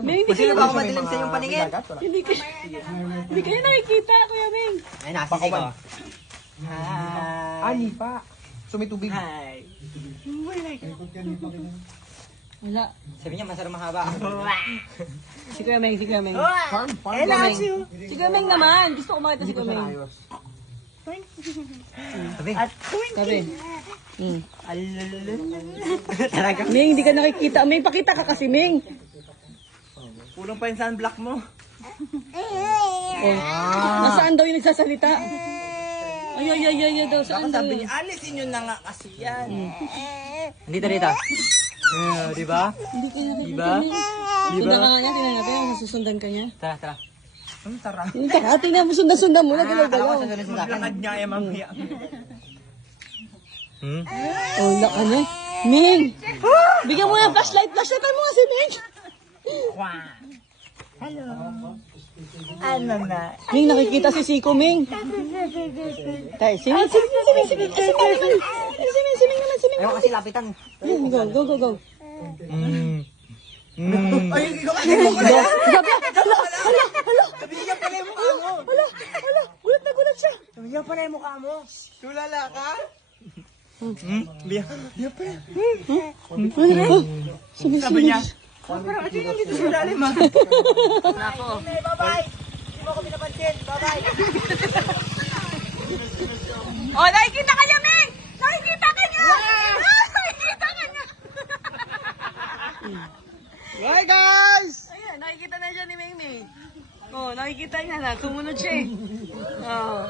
Ming, hindi Sino kayo, ba ako madilim sa inyong paningin? hindi kayo nakikita, Kuya Ming. Ay, nasisig ko. Ani pa. So may tubig. Hi. Wala. Sabi niya, masarap mahaba. Si Kuya Ming, si Kuya Ming. Farm. I love you. Si Kuya Ming naman. Gusto ko makita si Kuya Ming. Ayos. Sabi. Sabi. Talaga. Ming, hindi ka nakikita. Ming, pakita ka kasi, Ming. Pulong pa yung sunblock mo. Oh. Nasaan daw yung nagsasalita? Ay, daw. Saan daw yun? alisin nyo na nga kasi yan. Dito, dito. Di ba? Hindi ka nakikita, Diba? Ming. Sundan ka nga niya. Tingnan natin. Susundan ka niya. Tara, tara. Ang tara. Tara, tingnan mo. Sundan mo. Nagalaw-galaw. Lakad niya ay mamaya. Oh, laka niya. Ming! Bigyan mo ng flashlight. Flashlightan mo nga si Ming. Hello. Ano na? Ming, nakikita si Siko, Ming. Tayo, si Ming naman. Ayaw kasi lapitan. Go. Ay, ikaw kasi mo ko na. Sabihin pala yung mukha mo. Gulat na gulat siya. Sabihin pala yung mukha mo. Tulala ka? Biya pala. Sabi niya. Parang ito yung dito sa lalim ha. Nako. Bye-bye. Hindi mo ako pinapansin. Bye-bye. Oh, nakikita ka niya, Ming! Nakikita ka niya! Nakikita ka niya! Hi guys! Ayan, nakikita na siya ni Ming Ming. Oh, nakikita niya na. Sumunod siya eh. Oh.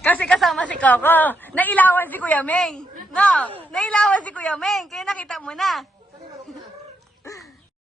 Kasi kasama si Coco. Nailawan si Kuya Ming. No, nailawan si Kuya Ming. Kaya nakita mo na.